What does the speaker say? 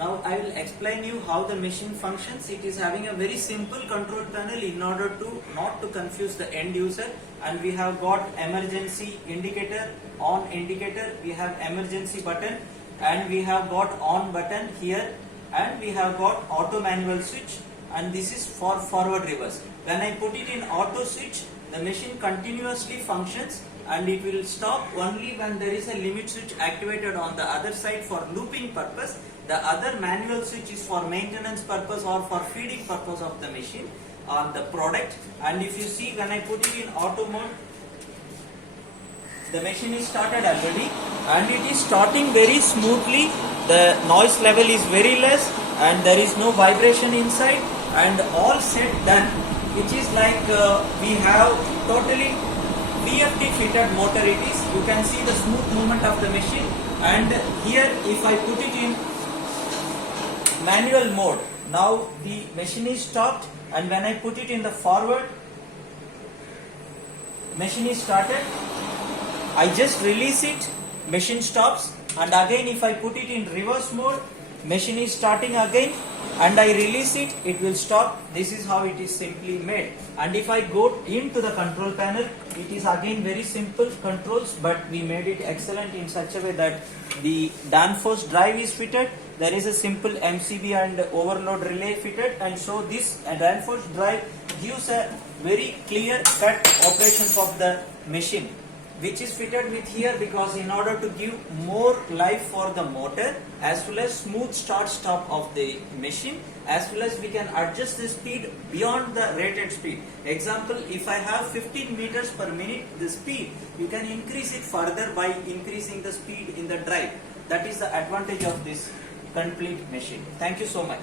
Now I will explain you how the machine functions. It is having a very simple control panel in order to not to confuse the end user, and we have got emergency indicator, on indicator, we have emergency button, and we have got on button here, and we have got auto manual switch, and this is for forward reverse. When I put it in auto switch, the machine continuously functions and it will stop only when there is a limit switch activated on the other side for looping purpose. The other manual switch is for maintenance purpose or for feeding purpose of the machine on the product. And if you see, when I put it in auto mode, the machine is started already and it is starting very smoothly. The noise level is very less and there is no vibration inside, and all set done, which is like we have totally VFD fitted motor it is. You can see the smooth movement of the machine, and here if I put it in manual mode, now the machine is stopped, and when I put it in the forward, machine is started. I just release it, machine stops, and again if I put it in reverse mode, machine is starting again, and I release it, it will stop. This is how it is simply made. And if I go into the control panel, it is again very simple controls, but we made it excellent in such a way that the Danfoss drive is fitted. There is a simple MCB and overload relay fitted, and so this Danfoss drive gives a very clear cut operations of the machine, which is fitted with here because in order to give more life for the motor as well as smooth start stop of the machine, as well as we can adjust the speed beyond the rated speed. Example, if I have 15 meters per minute the speed, you can increase it further by increasing the speed in the drive. That is the advantage of this complete machine. Thank you so much.